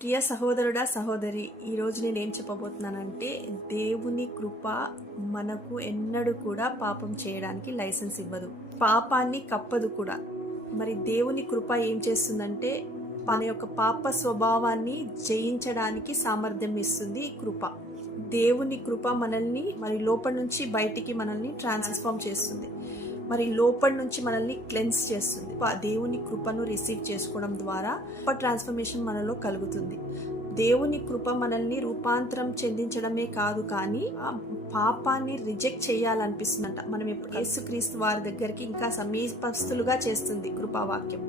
ప్రియ సహోదరుడా సహోదరి, ఈరోజు నేనేం చెప్పబోతున్నానంటే, దేవుని కృప మనకు ఎన్నడూ కూడా పాపం చేయడానికి లైసెన్స్ ఇవ్వదు, పాపాన్ని కప్పదు కూడా. మరి దేవుని కృప ఏం చేస్తుందంటే, మన యొక్క పాప స్వభావాన్ని జయించడానికి సామర్థ్యం ఇస్తుంది కృప. దేవుని కృప మనల్ని మరి లోపల నుంచి బయటికి మనల్ని ట్రాన్స్ఫార్మ్ చేస్తుంది, మరి లోపల నుంచి మనల్ని క్లెన్స్ చేస్తుంది. దేవుని కృపను రిసీవ్ చేసుకోవడం ద్వారా ట్రాన్స్ఫర్మేషన్ మనలో కలుగుతుంది. దేవుని కృప మనల్ని రూపాంతరం చెందించడమే కాదు, కానీ ఆ పాపాన్ని రిజెక్ట్ చేయాలనిపిస్తుందంట. మనం ఎప్పుడు యేసుక్రీస్తు వారి దగ్గరికి ఇంకా సమీపస్తులుగా చేస్తుంది కృపావాక్యం.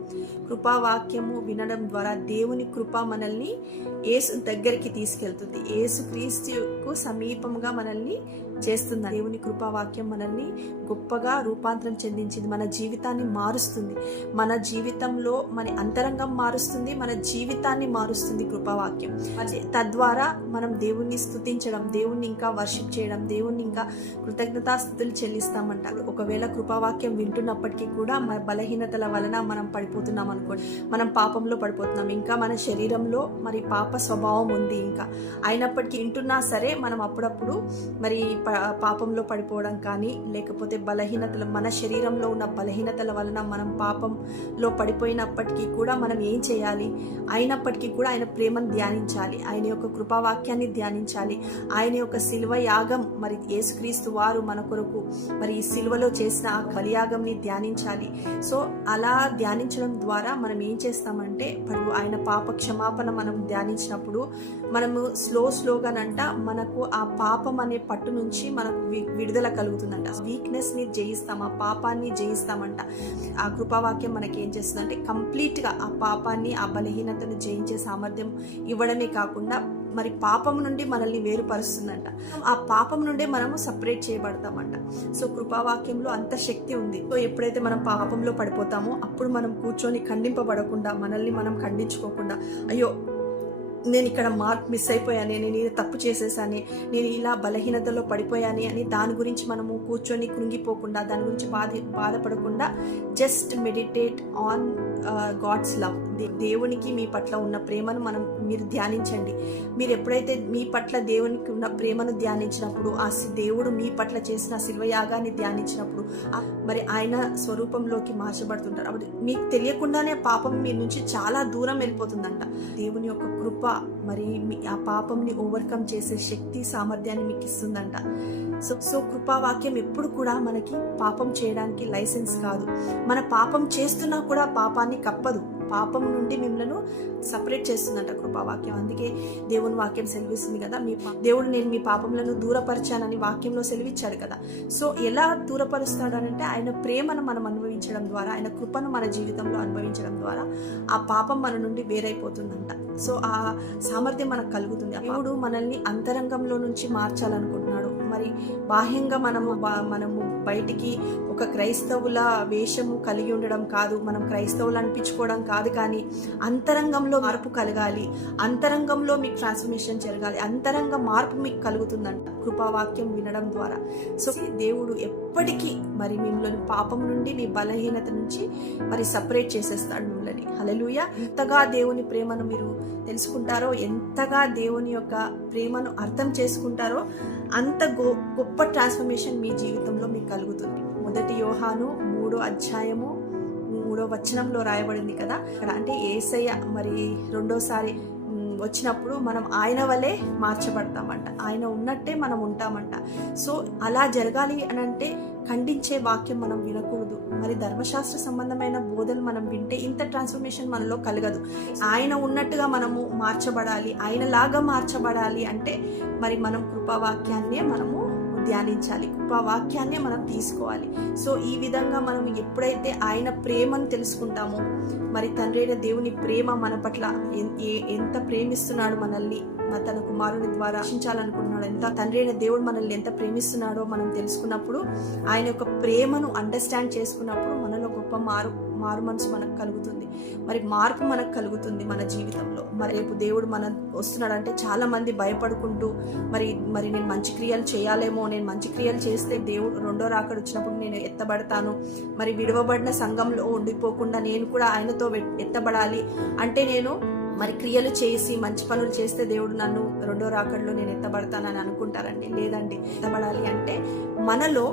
కృపావాక్యము వినడం ద్వారా దేవుని కృప మనల్ని యేసు దగ్గరికి తీసుకెళ్తుంది, యేసుక్రీస్తుకు సమీపంగా మనల్ని చేస్తుంది. దేవుని కృపావాక్యం మనల్ని గొప్పగా రూపాంతరం చెందించింది, మన జీవితాన్ని మారుస్తుంది, మన జీవితంలో మన అంతరంగం మారుస్తుంది, మన జీవితాన్ని మారుస్తుంది కృపావాక్యం. తద్వారా మనం దేవుణ్ణి స్తుతించడం, దేవుణ్ణి ఇంకా వర్షిప్ చేయడం, దేవుణ్ణి ఇంకా కృతజ్ఞతాస్తుతులు చెల్లిస్తామంట. ఒకవేళ కృపావాక్యం వింటున్నప్పటికీ కూడా మన బలహీనతల వలన మనం పడిపోతున్నాం అనుకోండి, మనం పాపంలో పడిపోతున్నాం, ఇంకా మన శరీరంలో మరి పాప స్వభావం ఉంది ఇంకా, అయినప్పటికీ వింటున్నా సరే మనం అప్పుడప్పుడు మరి పాపంలో పడిపోవడం కానీ, లేకపోతే బలహీనతలు, మన శరీరంలో ఉన్న బలహీనతల వలన మనం పాపంలో పడిపోయినప్పటికీ కూడా మనం ఏం చేయాలి? అయినప్పటికీ కూడా ఆయన ప్రేమను ధ్యానించాలి, ఆయన యొక్క కృపావాక్యాన్ని ధ్యానించాలి, ఆయన యొక్క శిలువ యాగం, మరి యేసుక్రీస్తు వారు మన కొరకు మరి ఈ శిలువలో చేసిన ఆ బలియాగంని ధ్యానించాలి. సో అలా ధ్యానించడం ద్వారా మనం ఏం చేస్తామంటే, ఆయన పాప క్షమాపణ మనం ధ్యానించినప్పుడు మనము స్లోగానంట మనకు ఆ పాపం అనే పట్టు నుంచి మనకు విడుదల కలుగుతుందంట. వీక్నెస్ ని జయిస్తాం, ఆ పాపాన్ని జయిస్తామంట. ఆ కృపావాక్యం మనకి ఏం చేస్తుందంటే, కంప్లీట్ గా ఆ పాపాన్ని, ఆ బలహీనతను జయించే సామర్థ్యం ఇవ్వడమే కాకుండా మరి పాపం నుండి మనల్ని వేరుపరుస్తుందంట. ఆ పాపం నుండే మనము సపరేట్ చేయబడతామంట. సో కృపావాక్యంలో అంత శక్తి ఉంది. సో ఎప్పుడైతే మనం పాపంలో పడిపోతామో అప్పుడు మనం కూర్చొని ఖండింపబడకుండా, మనల్ని మనం ఖండించుకోకుండా, అయ్యో నేను ఇక్కడ మార్క్ మిస్ అయిపోయానే, నేను ఇది తప్పు చేసేసానే, నేను ఇలా బలహీనతలో పడిపోయానే అని దాని గురించి మనము కూర్చొని కృంగిపోకుండా, దాని గురించి బాధపడకుండా just meditate on God's love. దేవునికి మీ పట్ల ఉన్న ప్రేమను మీరు ధ్యానించండి. మీరు ఎప్పుడైతే మీ పట్ల దేవునికి ఉన్న ప్రేమను ధ్యానించినప్పుడు, ఆ దేవుడు మీ పట్ల చేసిన శిల్వయాగాన్ని ధ్యానించినప్పుడు మరి ఆయన స్వరూపంలోకి మార్చబడుతుంటారు. అప్పుడు మీకు తెలియకుండానే పాపం మీ నుంచి చాలా దూరం వెళ్ళిపోతుందంట. దేవుని యొక్క కృప మరి ఆ పాపంని ఓవర్కమ్ చేసే శక్తి, సామర్థ్యాన్ని మీకు ఇస్తుందంట. సో కృపావాక్యం ఎప్పుడు కూడా మనకి పాపం చేయడానికి లైసెన్స్ కాదు. మన పాపం చేస్తున్నా కూడా పాపాన్ని కప్పదు, పాపం నుండి మిమ్మల్ని సపరేట్ చేస్తుందంట కృపావాక్యం. అందుకే దేవుని వాక్యం సెలవిస్తుంది కదా, దేవుడు నేను మీ పాపములను దూరపరిచానని వాక్యంలో సెలవిచ్చాడు కదా. సో ఎలా దూరపరుస్తాడు అంటే, ఆయన ప్రేమను మనం అనుభవించడం ద్వారా, ఆయన కృపను మన జీవితంలో అనుభవించడం ద్వారా ఆ పాపం మన నుండి వేరైపోతుందంట. సో ఆ సామర్థ్యం మనకు కలుగుతుంది. దేవుడు మనల్ని అంతరంగంలో నుంచి మార్చాలనుకుంటున్నాడు. మరి బాహ్యంగా మనము బయటికి ఒక క్రైస్తవుల వేషము కలిగి ఉండడం కాదు, మనం క్రైస్తవులు అనిపించుకోవడం కాదు, కానీ అంతరంగంలో మార్పు కలగాలి, అంతరంగంలో మీకు ట్రాన్స్ఫర్మేషన్ జరగాలి, అంతరంగ మార్పు మీకు కలుగుతుందంట కృపావాక్యం వినడం ద్వారా. సో దేవుడు ఎప్పటికీ మరి మిమ్మల్ని పాపం నుండి, మీ బలహీనత నుంచి మరి సపరేట్ చేసేస్తాడు మిమ్మల్ని. హల్లెలూయా. ఎంతగా దేవుని ప్రేమను మీరు తెలుసుకుంటారో, ఎంతగా దేవుని యొక్క ప్రేమను అర్థం చేసుకుంటారో, అంత గొప్ప ట్రాన్స్ఫర్మేషన్ మీ జీవితంలో మీకు కలుగుతుంది. 1 యోహాను 3వ అధ్యాయము 3వ వచనంలో రాయబడింది కదా, అంటే యేసయ్య మరి రెండోసారి వచ్చినప్పుడు మనం ఆయన వలె మార్చబడతామంట, ఆయన ఉన్నట్టే మనం ఉంటామంట. సో అలా జరగాలి అని అంటే ఖండించే వాక్యం మనం వినకూడదు. మరి ధర్మశాస్త్ర సంబంధమైన బోధలు మనం వింటే ఇంత ట్రాన్స్ఫర్మేషన్ మనలో కలగదు. ఆయన ఉన్నట్టుగా మనము మార్చబడాలి, ఆయనలాగా మార్చబడాలి అంటే మరి మనం కృపావాక్యాన్నే మనము ధ్యానించాలి, కృపావాక్యాన్నే మనం తీసుకోవాలి. సో ఈ విధంగా మనం ఎప్పుడైతే ఆయన ప్రేమను తెలుసుకుంటామో, మరి తండ్రి అయిన దేవుని ప్రేమ మన పట్ల ఎంత ప్రేమిస్తున్నాడు మనల్ని, తన కుమారుని ద్వారా రక్షించాలనుకుంటున్నాడు, ఎంత తండ్రి అయిన దేవుడు మనల్ని ఎంత ప్రేమిస్తున్నాడో మనం తెలుసుకున్నప్పుడు, ఆయన యొక్క ప్రేమను అండర్స్టాండ్ చేసుకున్నప్పుడు మనలో గొప్ప మారు మనసు మనకు కలుగుతుంది. మరి మార్పు మనకు కలుగుతుంది మన జీవితంలో. మరి రేపు దేవుడు వస్తున్నాడంటే చాలా మంది భయపడుకుంటూ మరి నేను మంచి క్రియలు చేయాలేమో, నేను మంచి క్రియలు చేస్తే దేవుడు రెండో రాకడ వచ్చినప్పుడు నేను ఎత్తబడతాను, మరి విడవబడిన సంఘంలో ఉండిపోకుండా నేను కూడా ఆయనతో ఎత్తబడాలి అంటే నేను మరి క్రియలు చేసి మంచి పనులు చేస్తే దేవుడు నన్ను రెండో రాకడలో నేను ఎత్తబడతానని అనుకుంటారండి. లేదండి, ఎత్తబడాలి అంటే మనలో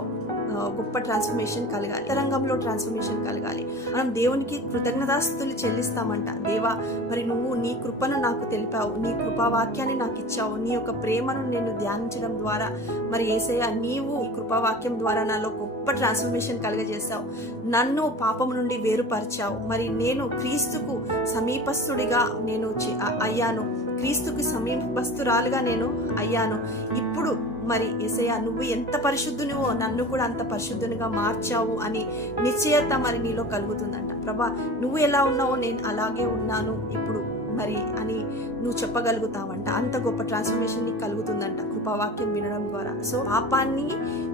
గొప్ప ట్రాన్స్ఫర్మేషన్ కలగాలి, రంగంలో ట్రాన్స్ఫర్మేషన్ కలగాలి. మనం దేవునికి కృతజ్ఞతాస్తుతులు చెల్లిస్తామంట. దేవా, మరి నువ్వు నీ కృపను నాకు తెలిపావు, నీ కృపావాక్యాన్ని నాకు ఇచ్చావు, నీ యొక్క ప్రేమను నేను ధ్యానించడం ద్వారా మరి యేసయ్య నీవు ఈ కృపావాక్యం ద్వారా నాలో గొప్ప ట్రాన్స్ఫర్మేషన్ కలగజేశావు, నన్ను పాపం నుండి వేరుపరిచావు. మరి నేను క్రీస్తుకు సమీపస్తుడిగా నేను అయ్యాను, క్రీస్తుకి సమీపస్తురాలుగా నేను అయ్యాను. ఇప్పుడు మరి యేసయ్య నువ్వు ఎంత పరిశుద్ధునివో నన్ను కూడా అంత పరిశుద్ధునిగా మార్చావు అని నిశ్చయత మరి నీలో కలుగుతుందంట. ప్రభా, నువ్వు ఎలా ఉన్నావో నేను అలాగే ఉన్నాను ఇప్పుడు మరి అని నువ్వు చెప్పగలుగుతావంట. అంత గొప్ప ట్రాన్స్ఫర్మేషన్ నీకు కలుగుతుందంట కృపావాక్యం వినడం ద్వారా. సో పాపాన్ని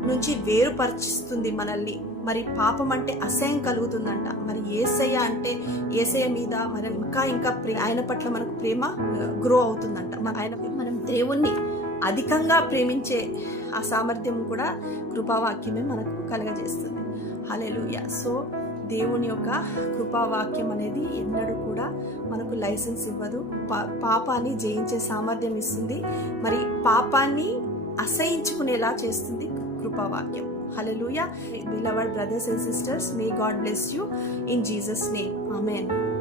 నుంచి వేరుపరుస్తుంది మనల్ని. మరి పాపం అంటే అసహ్యం కలుగుతుందంట. మరి యేసయ్య అంటే యేసయ్య మీద మరి ఇంకా ఆయన పట్ల మనకు ప్రేమ గ్రో అవుతుందంట. మనం దేవుణ్ణి అధికంగా ప్రేమించే ఆ సామర్థ్యం కూడా కృపావాక్యమే మనకు కలగజేస్తుంది. హల్లెలూయా. సో దేవుని యొక్క కృపావాక్యం అనేది ఎన్నడూ కూడా మనకు లైసెన్స్ ఇవ్వదు, పాపాన్ని జయించే సామర్థ్యం ఇస్తుంది, మరి పాపాన్ని అసహించుకునేలా చేస్తుంది కృపావాక్యం. హల్లెలూయా. Beloved brothers and sisters, may God bless you in Jesus' name. Amen.